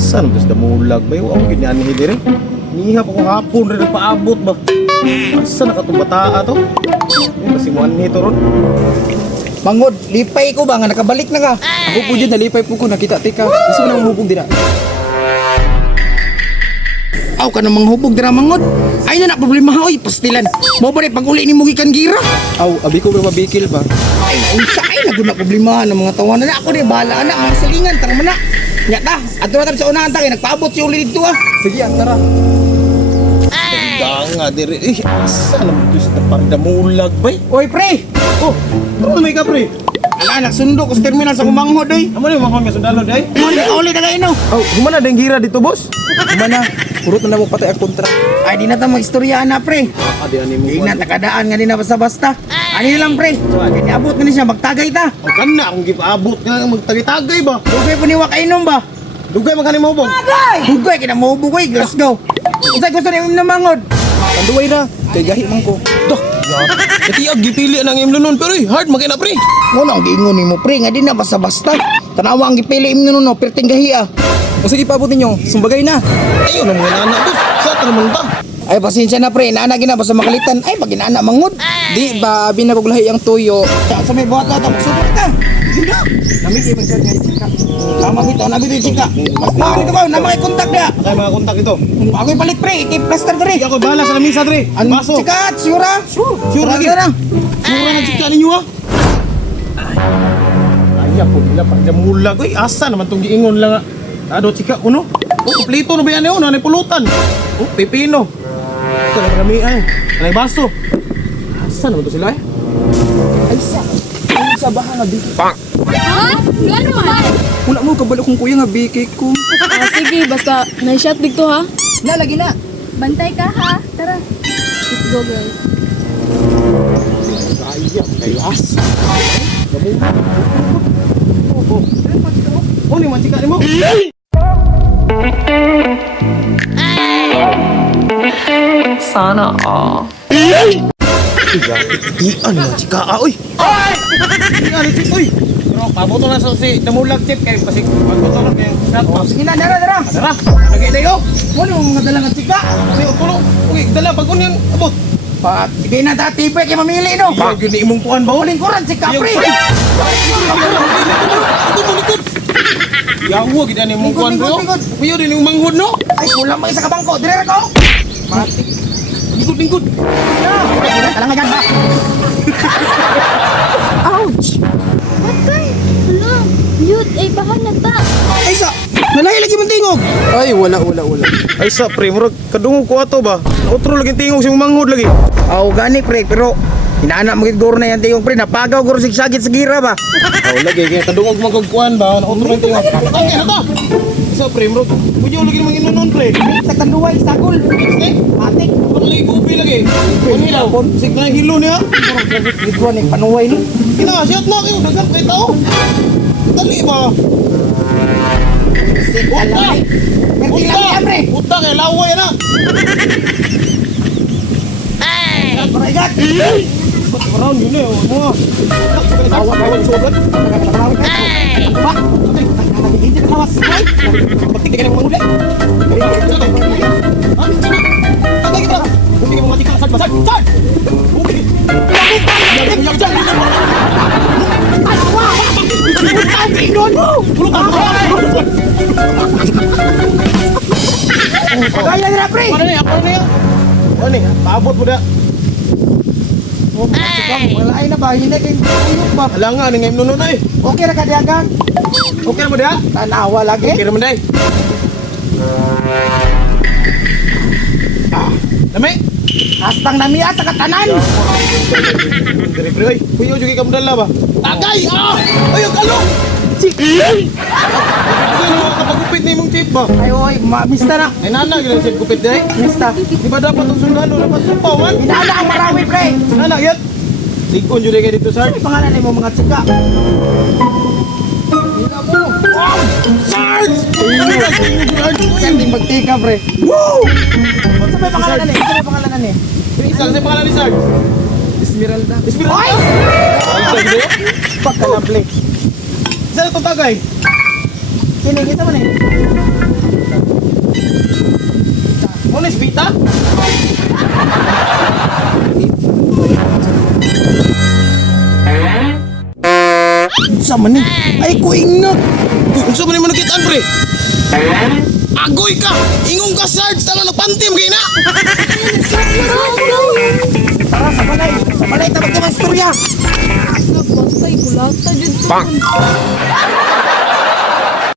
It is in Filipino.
Saan ba sa mulag ba? Ako ganyan ni dire. Nihap ako hapon rin nagpaabot ba? Asa na katong bataa to? Kasi mo anhi to ron. Mangod, lipay ko ba nga nakabalik na ka? Ako po dyan, nalipay po ko, nakita tika. Gusto mo nang hubog dira. Aw ka namang hubog dira mangod. Ay na problema oy, pastilan. Mo ba rin pag uli ni mo gikan gira? Aw, abi ko ba mabikil ba? Ay, unsa ay naguna problema ng mga tawanan na ako ni bahala na mga salingan tara man na. Nya ta, adto na sa unahan ta kay nagpaabot si uli dito ah. Sige, tara. Nga dire. Asa na mo sa parda mulag ba? Oy pre, Oh, ano may ka pre? ala nagsundo ko sa terminal sa kumanghod oy. Amo ni mahon nga sundalo day. Uli na kayo no. Oh, humana deng gira dito boss. Kumana, purot na mo patay ang kontra. Ay di na ta magistorya na pre. Adi ani mo. Di na takadaan nga di na basta-basta. Ani lang pre. Kaya niabot na ni siya magtagay ta. Ang kana akong gipaabot nga magtagay-tagay ba? Dugay po ni wa kainom ba? Dugay man kanimo bong. Dugay kina mo bugoy, let's go. Unsay gusto ni na mangod? Tanduway na, kay gahi man ko. Doh, katiag gipili ang imno nun pero hard magina pre. Mo nang giingon nimo pre nga di na basta-basta. Tanawa ang gipili imno no perting gahi ah. O sige, paabot ninyo, sumbagay na. Ayun ang mga nana boss. Sa naman ta. Ay pasensya na pre, naana gina basta makalitan. Ay pag inaana mangod. Di ba, abi na koglahi ang tuyo. Sa may buhat na tapos sunod ka. Sige. Namit kay magsan nga chika. Tama bitaw, nabi to chika. Mas na dito ba, na may kontak dia. Kay mga kontak ito. Ako'y palit pre, kay plaster dre. Ako bahala sa lamisa dre. Ano Baso. chika, sura? Sure lagi. Sura. Sura na chika ninyo ha. Ay, ako nila pag mulag. Uy, asa naman tong giingon lang. Ado chika kuno. Oh, kompleto na ba yan yun? Nanay pulutan. Oh, pipino. Ito na marami ay. Nanay baso. Asa naman to sila eh? Ay sa baha nga bikik. Ha? Gano man? Wala mo, kabalo kong kuya nga bikik ko. Ah, sige, basta na-shot dito ha. Nalagi na. Bantay ka ha. Tara. Let's go girls. Kaya, kayas. Oh, ni man chika ni mo. Sana all. Iyan mo chika oy. Iyan ni chik oy. Pero paboto na sa si namulag chip kay pasig pagboto na kay Oh, sige na, dara. Dara, lagi dayo. Mo ni mga dala nga chika. Ay, tulong. Okay, dala bagon yang abot. Pat, sige na dati pre kay mamili no. Iya, gini imong kuan ba? Uling kuran chika pre. Likod mo, likod. Yawa, gini ani imong kuan bro. Likod. Kuya din yung manghod no. Ay kulang mag isa ka bangko, dire ko. Mati. Likod, likod. Kalang agad ba? Ouch! Patay! Hala! Yun, ay bahan na ta. Ay sa, nalahi lagi mong tingog. Ay, wala. Ay sa pre, murag kadungog ko ato ba? Otro lagi tingog siyang manghod lagi. Aw gani pre, pero inaana mo gid guro na yan tingog pre, napagaw guro sig sagit sa gira ba? Aw lagi kay kadungog magkuan ba? Otro lang tingog. Ay, ano ta? Isa pre, murag kuyo lagi mang inunon pre. Sa kanduway, sagol. Eh, Matik. lagi kupi lagi. Kun hilaw. Sig na hilo niya. Gidwan ni panuway ni. Kina, siyat na kayo dagan kay tao. Dali ba? Alamay. Perti lang yan pre. Puta kay laway na. Baragat. Ba't maroon yun eh, mo. Awan awan sobat. Pak. Hindi ka lawas. Ay. Batik ka nang manghuli. Tagay kita. Hindi ka mga tikasad basag. Saan? Okay. Kaya na pre. Ano ni? Ako na yan. Ano ni? Paabot mo na. Wala ay na ba? Hindi kay tuyok ba? Hala nga, ngayon nuno na eh. Okay ra ka diagang. Okay na mo dia? Tanawa lagi. Okay na mo day. Lami? Hastang namiya sa katanan. Dari pre, kuyo juga kamu dala ba? Tagay! Ay, ang kalong! Chik! Ano kapagupit ni mong chip ba? Ay oy, mista na. Ay nana, gila chip kupit day. Mista. Di ba dapat ang sundalo, dapat sumpaw man? Inaana ang marami pre. Nana, yan. Likon juga kayo dito, sir. Ano pangalan ni mo mga tsika? Sarge! Kanding magtika pre. Woo! Ano may pangalan ni? Ano may pangalan ni? Isa sa pangalan ni Sarge. Esmeralda. Esmeralda! Oy! Ay, sabi niyo? Pagka na play. Isa na itong tagay. Kini kita man eh. Miss Vita? Sama ni. Ay ko ingat. Unsa man mo nakitaan, pre? Agoy ka! Ingong ka, Sarge! Tala nagpantim kayo na! Tara sa balay. Sa balay tabag ka istorya. Basta, gulata dyan.